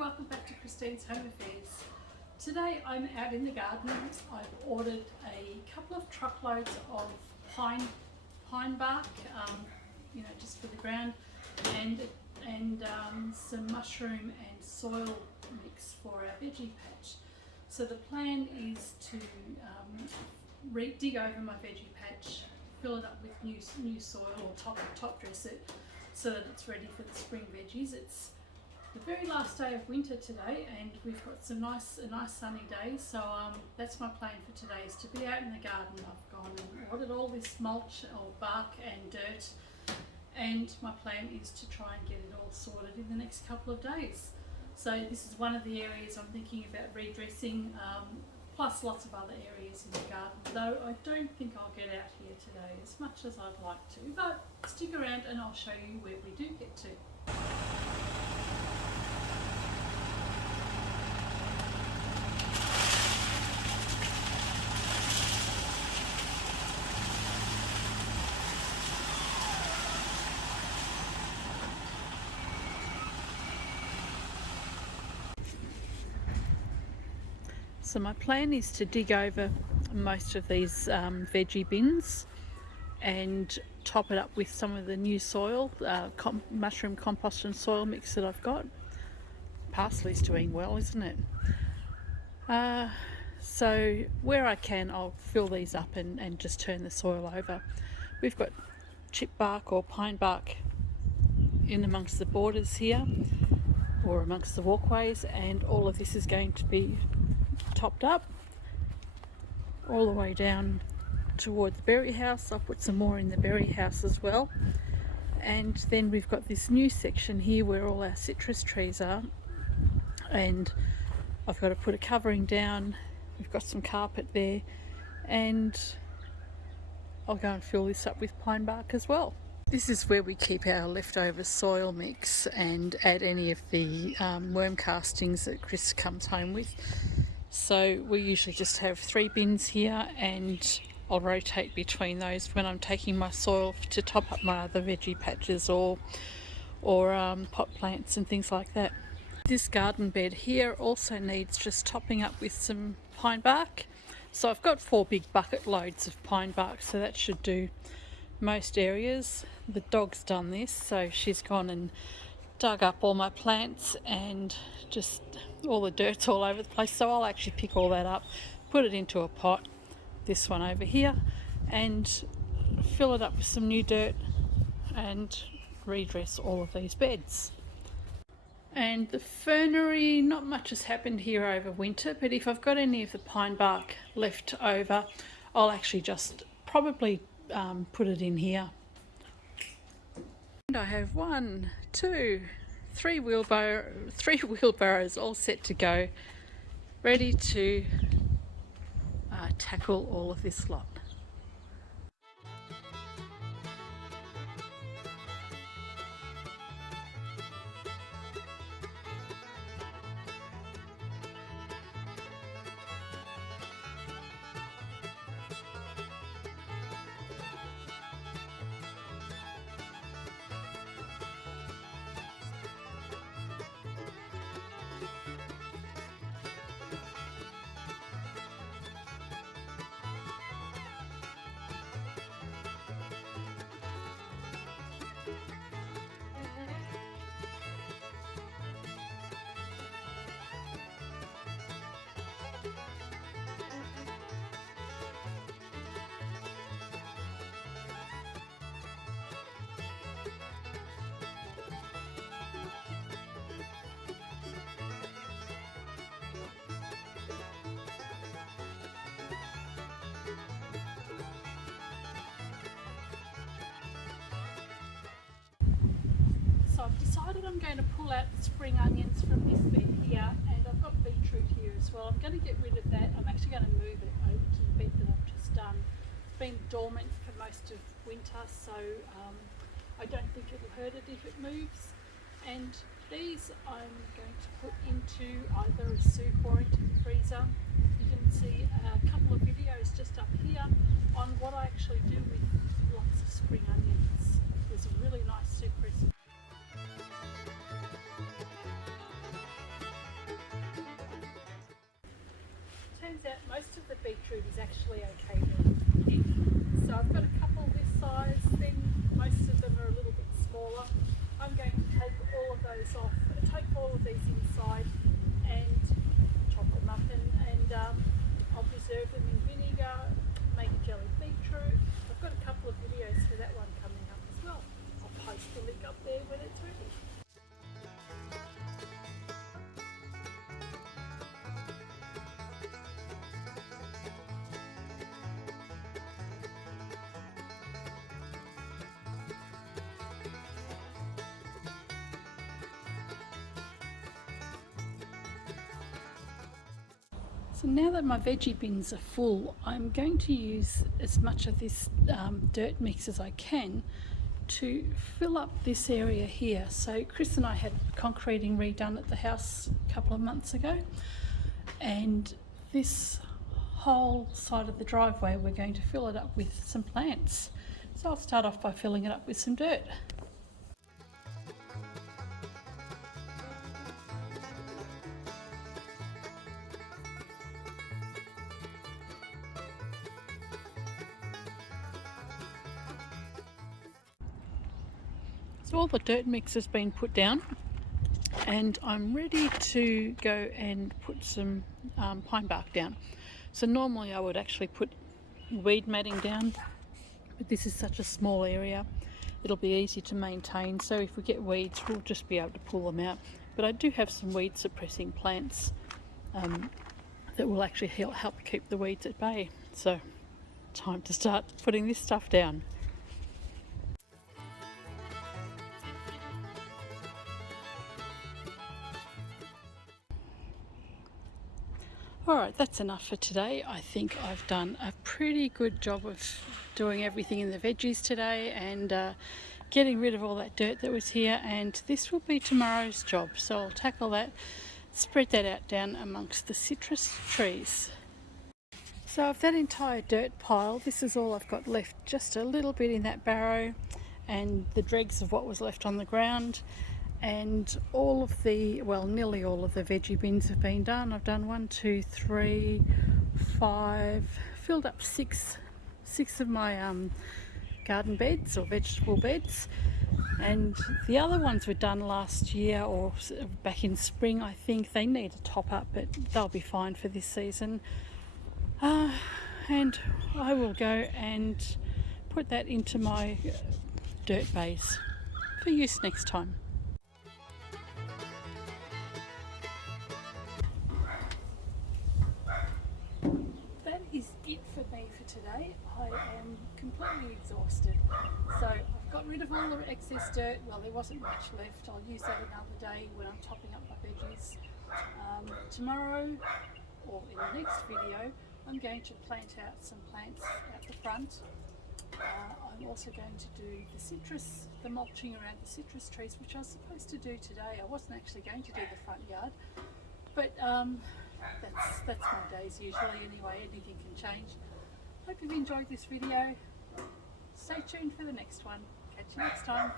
welcome back to Christine's Home Affairs. Today I'm out in the garden. I've ordered a couple of truckloads of pine bark, just for the ground, and some mushroom and soil mix for our veggie patch. So the plan is to dig over my veggie patch, fill it up with new soil, or top dress it so that it's ready for the spring veggies. It's the very last day of winter today, and we've got a nice sunny day. So that's my plan for today, is to be out in the garden. I've gone and ordered all this mulch or bark and dirt, and my plan is to try and get it all sorted in the next couple of days. So this is one of the areas I'm thinking about redressing, plus lots of other areas in the garden, though I don't think I'll get out here today as much as I'd like to. But stick around and I'll show you where we do get to. So my plan is to dig over most of these veggie bins and top it up with some of the new soil, mushroom compost and soil mix that I've got. Parsley's doing well, isn't it? So where I can, I'll fill these up and just turn the soil over. We've got chip bark or pine bark in amongst the borders here, or amongst the walkways, and all of this is going to be topped up all the way down toward the berry house. I'll put some more in the berry house as well, and then we've got this new section here where all our citrus trees are, and I've got to put a covering down. We've got some carpet there, and I'll go and fill this up with pine bark as well. This is where we keep our leftover soil mix and add any of the worm castings that Chris comes home with. So we usually just have 3 bins here, and I'll rotate between those when I'm taking my soil to top up my other veggie patches or pot plants and things like that. This garden bed here also needs just topping up with some pine bark. So I've got 4 big bucket loads of pine bark, so that should do most areas. The dog's done this, so she's gone and dug up all my plants, and just all the dirt's all over the place. So I'll actually pick all that up, put it into a pot, this one over here, and fill it up with some new dirt and redress all of these beds. And the fernery, not much has happened here over winter, but if I've got any of the pine bark left over, I'll actually just probably put it in here. And I have 1, 2, 3 wheelbarrows all set to go, ready to tackle all of this lot. So I've decided I'm going to pull out the spring onions from this bed here, and I've got beetroot here as well. I'm going to get rid of that. I'm actually going to move it over to the bed that I've just done. It's been dormant for most of winter, so I don't think it'll hurt it if it moves. And these I'm going to put into either a soup or into the freezer. You can see a couple of videos just up here on what I actually do with lots of spring onions. There's a really nice soup recipe. food is actually okay to eat. So I've got a couple this size, then most of them are a little bit smaller. I'm going to take all of those off, take all of these inside and chop them up and I'll preserve them in vinegar, make a jelly beetroot. I've got a couple of videos for that one coming up as well. I'll post the link up there when it's ready. So now that my veggie bins are full, I'm going to use as much of this dirt mix as I can to fill up this area here. So Chris and I had concreting redone at the house a couple of months ago, and this whole side of the driveway we're going to fill it up with some plants. So I'll start off by filling it up with some dirt. So all the dirt mix has been put down and I'm ready to go and put some pine bark down. So normally I would actually put weed matting down, but this is such a small area, it'll be easy to maintain. So if we get weeds, we'll just be able to pull them out. But I do have some weed suppressing plants that will actually help keep the weeds at bay. So time to start putting this stuff down. Alright, that's enough for today. I think I've done a pretty good job of doing everything in the veggies today and getting rid of all that dirt that was here, and this will be tomorrow's job. So I'll tackle that, spread that out down amongst the citrus trees. So of that entire dirt pile, this is all I've got left, just a little bit in that barrow and the dregs of what was left on the ground. And all of the, well, nearly all of the veggie bins have been done. I've done 1, 2, 3, 5, filled up six of my garden beds or vegetable beds, and the other ones were done last year or back in spring. I think they need a top up, but they'll be fine for this season. And I will go and put that into my dirt bays for use next time. Is it for me for today. I am completely exhausted, so I've got rid of all the excess dirt. Well, there wasn't much left. I'll use that another day when I'm topping up my veggies. Tomorrow, or in the next video, I'm going to plant out some plants out the front. I'm also going to do the mulching around the citrus trees, which I was supposed to do today. I wasn't actually going to do the front yard, but that's my days usually anyway. Anything can change. Hope you've enjoyed this video. Stay tuned for the next one. Catch you next time.